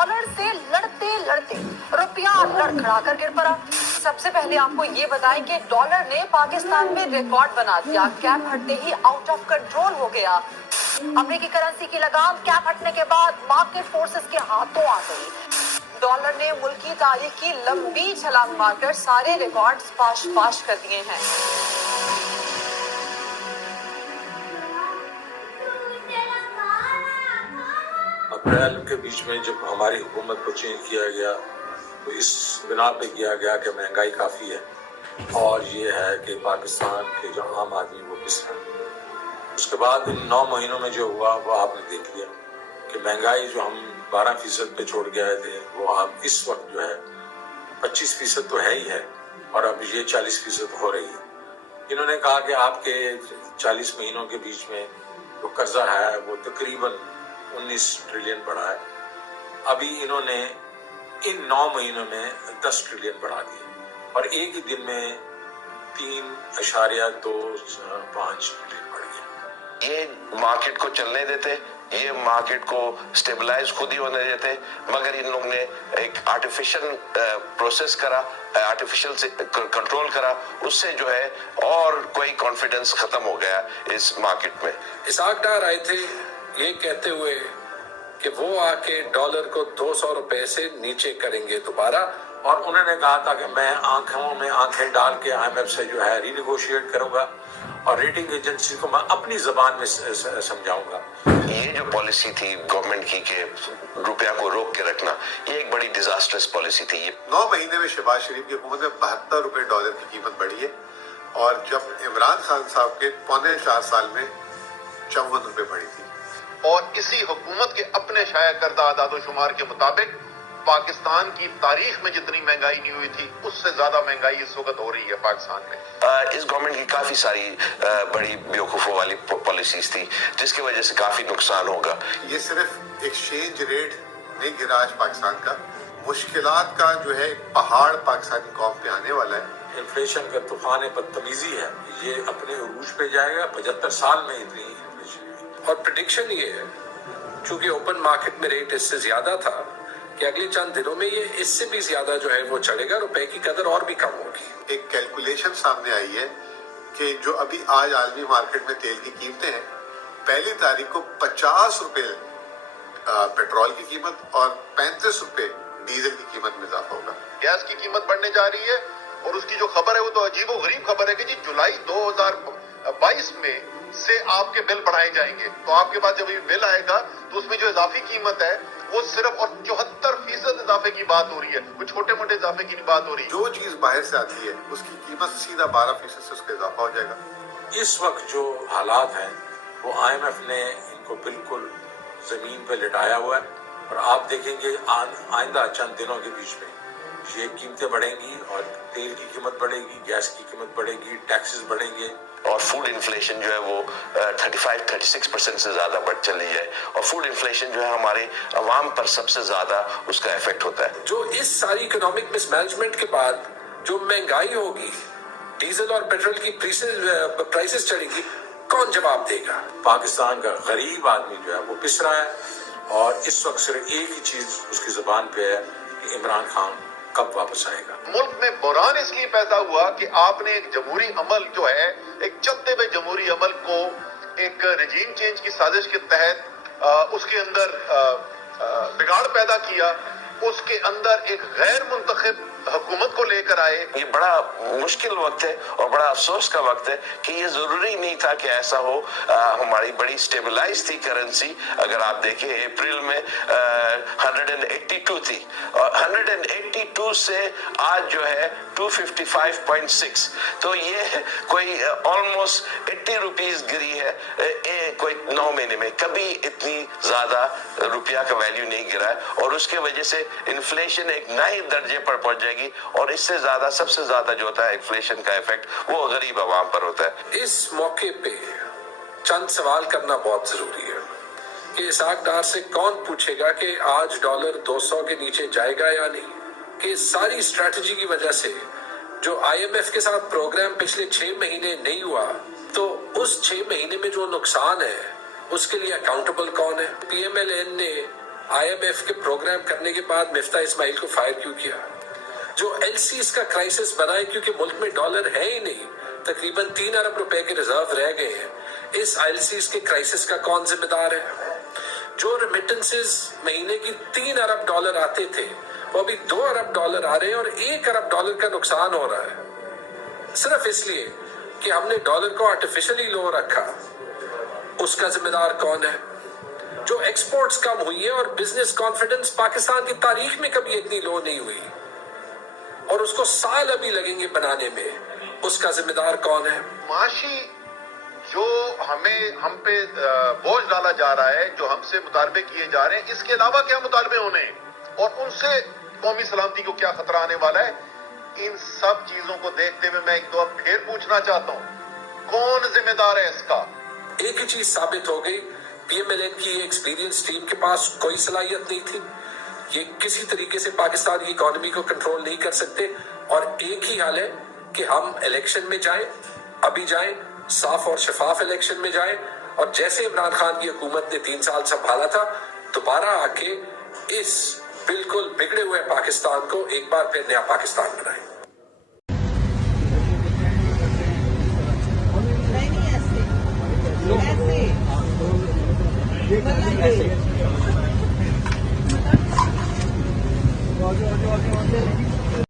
Dollar से लड़ते लड़ते रुपया लड़खड़ा कर गिर पड़ा। सबसे पहले आपको ये बताएं कि डॉलर ने पाकिस्तान में रिकॉर्ड बना दिया। कैप हटते ही आउट ऑफ कंट्रोल हो गया। अमेरिकी करेंसी की लगाम कैप हटने के बाद मार्केट फोर्सेस के हाथों आ गई। डॉलर ने मुल्क की तारीख की लंबी छलांग मारकर सारे रिकॉर्ड्स पाश कर दिए हैं। अप्रैल के बीच में जब हमारी हुकूमत को चेंज किया गया तो इस बिना पे किया गया कि महंगाई काफ़ी है और ये है कि पाकिस्तान के जो आम आदमी वो पिस रहे हैं। उसके बाद इन 9 महीनों में जो हुआ वो आपने देख लिया कि महंगाई जो हम 12% पे छोड़ के आए थे वो अब इस वक्त जो है 25% तो है ही है और अब ये 40% हो रही है। इन्होंने कहा कि आपके 40 महीनों के बीच में जो कर्जा है वो तकरीबन 19 ट्रिलियन बढ़ा है। अभी इन्होंने इन 9 महीनों में 10 ट्रिलियन बढ़ा दिए और एक ही दिन में 3.25 ट्रिलियन बढ़ गया। ये मार्केट को चलने देते, ये मार्केट को स्टेबलाइज खुद ही होने देते, मगर इन लोग ने एक आर्टिफिशियल प्रोसेस करा, आर्टिफिशियल से कंट्रोल करा, उससे जो है और कोई कॉन्फिडेंस खत्म हो गया इस मार्केट में। इसाक डार आए थे ये कहते हुए कि वो आके डॉलर को 200 रुपए से नीचे करेंगे दोबारा और उन्होंने कहा था कि मैं आंखों में आंखें डाल के IMF से जो है रीनेगोशिएट करूंगा और रेटिंग एजेंसी को मैं अपनी जबान में समझाऊंगा। ये जो पॉलिसी थी गवर्नमेंट की कि रुपया को रोक के रखना, ये एक बड़ी डिजास्टर्स पॉलिसी थी। 9 महीने में शहबाज शरीफ की हुकूमत में 72 रुपए डॉलर की कीमत बढ़ी है और जब इमरान खान साहब के 3.25 साल में 54 रुपए बढ़ी थी। और इसी हुकूमत के अपने शाया करदा आदादोशुमार के मुताबिक पाकिस्तान की तारीख में जितनी महंगाई नहीं हुई थी उससे ज्यादा महंगाई इस वक्त हो रही है पाकिस्तान में। इस गवर्नमेंट की काफी सारी बड़ी बेवकूफों वाली पॉलिसीज थी जिसकी वजह से काफी नुकसान होगा। ये सिर्फ एक्सचेंज रेट नहीं गिरा आज पाकिस्तान का, मुश्किलात का जो है पहाड़ पाकिस्तानी कौम पे आने वाला है। इन्फ्लेशन का तूफान बदतमीजी है, ये अपने उरूज पे जाएगा। 75 साल में इतनी इन्फ्लेशन और प्रेडिक्शन ये है चूंकि ओपन मार्केट में रेट इससे ज्यादा था कि अगले चंद दिनों में ये इससे भी ज्यादा जो है वो चढ़ेगा, रुपए की कदर और भी कम होगी। एक कैलकुलेशन सामने आई है कि जो अभी आज आलमी मार्केट में तेल की कीमतें हैं, 1 तारीख को 50 रुपए पेट्रोल की कीमत और 35 रुपए डीजल की कीमत में इजाफा होगा। गैस की कीमत बढ़ने जा रही है और उसकी जो खबर है वो तो अजीबो गरीब खबर है कि जी जुलाई 2022 में से आपके बिल बढ़ाए जाएंगे। तो आपके पास जब ये बिल आएगा तो उसमें जो इजाफी कीमत है वो सिर्फ और 74% इजाफे की बात हो रही है, कोई छोटे मोटे इजाफे की नहीं बात हो रही। जो चीज बाहर से आती है उसकी कीमत सीधा 12% से उसका इजाफा हो जाएगा। इस वक्त जो हालात हैं वो IMF ने इनको बिल्कुल जमीन पे लिटाया हुआ है और आप देखेंगे आइंदा चंद दिनों के बीच में ये कीमतें बढ़ेंगी और तेल की कीमत बढ़ेगी, गैस की कीमत बढ़ेगी, टैक्सेस बढ़ेंगे और फूड इन्फ्लेशन जो है वो 35-36% से ज्यादा बढ़ चली है और फूड इन्फ्लेशन जो है हमारे अवाम पर सबसे ज्यादा उसका इफेक्ट होता है। जो इस सारी इकोनॉमिक मिसमैनेजमेंट के बाद जो महंगाई होगी, डीजल और पेट्रोल की प्राइसेस चढ़ेगी, कौन जवाब देगा? पाकिस्तान का गरीब आदमी जो है वो पिस रहा है और इस वक्त सिर्फ एक ही चीज उसकी जुबान पे है कि इमरान खान कब वापस आएगा। मुल्क में बुरान इसलिए पैदा हुआ कि आपने एक जमहूरी अमल जो है, एक चलते हुए जमहूरी अमल को एक रजीम चेंज की साजिश के तहत उसके अंदर बिगाड़ पैदा किया, उसके अंदर एक गैर मुंतखब हुकूमत को लेकर आए। ये बड़ा मुश्किल वक्त है और बड़ा अफसोस का वक्त है कि ये जरूरी नहीं था कि ऐसा हो। हमारी बड़ी स्टेबलाइज थी करेंसी, अगर आप देखें अप्रैल में 182 थी और 182 से आज जो है 255.6, तो ये कोई ऑलमोस्ट 80 रुपीज गिरी है कोई 9 महीने में। कभी इतनी ज्यादा रुपया का वैल्यू नहीं गिरा है और उसके वजह से इन्फ्लेशन एक नए दर्जे पर पहुंच जाएगी और इससे ज्यादा सबसे ज्यादा जो होता है इन्फ्लेशन का इफेक्ट वो गरीब आवाम पर होता है। इस मौके पे चंद सवाल करना बहुत जरूरी है कि इसाक डार से कौन पूछेगा कि आज डॉलर 200 के नीचे जाएगा या नहीं, कि सारी स्ट्रेटजी की वजह से जो IMF के साथ प्रोग्राम पिछले 6 महीने नहीं हुआ, तो उस 6 महीने में जो नुकसान है उसके लिए अकाउंटेबल कौन है? PMLN ने IMF کے پروگرام کرنے کے بعد مفتاح اسماعیل کو فائر کیوں کیا؟ جو LCs کا کرائسس بنائے کیونکہ ملک میں ڈالر ہے ہی نہیں، تقریباً 3 ارب روپے کے ریزرو رہ گئے ہیں، اس LCs کے کرائسس کا کون ذمہ دار ہے؟ جو ریمیٹنسز مہینے کی 3 ارب ڈالر آتے تھے وہ ابھی 2 ارب ڈالر آ رہے ہیں اور 1 ارب ڈالر کا نقصان ہو رہا ہے، صرف اس لیے کہ ہم نے ڈالر کو آرٹیفیشلی لو رکھا۔ اس کا ذمہ دار کون ہے؟ جو ایکسپورٹس کم ہوئی ہے اور بزنس کانفیڈنس پاکستان کی تاریخ میں کبھی اتنی لو نہیں ہوئی اور اس کو سال ابھی لگیں گے بنانے میں، اس کا ذمہ دار کون ہے؟ معاشی جو ہم پہ بوجھ ڈالا جا رہا ہے، جو ہم سے مطالبے کیے جا رہے ہیں، اس کے علاوہ کیا مطالبے ہونے ہیں اور ان سے قومی سلامتی کو کیا خطرہ آنے والا ہے، ان سب چیزوں کو دیکھتے ہوئے میں ایک دو پھر پوچھنا چاہتا ہوں، کون ذمہ دار ہے اس کا؟ ایک ہی چیز ثابت ہو گئی، PMLN کی ایکسپیرینس ٹیم کے پاس کوئی صلاحیت نہیں تھی، یہ کسی طریقے سے پاکستان کی اکانومی کو کنٹرول نہیں کر سکتے، اور ایک ہی حال ہے کہ ہم الیکشن میں جائیں، ابھی جائیں، صاف اور شفاف الیکشن میں جائیں، اور جیسے عمران خان کی حکومت نے 3 سال سنبھالا تھا دوبارہ آ کے اس بالکل بگڑے ہوئے پاکستان کو ایک بار پھر نیا پاکستان بنائیں۔ ایسے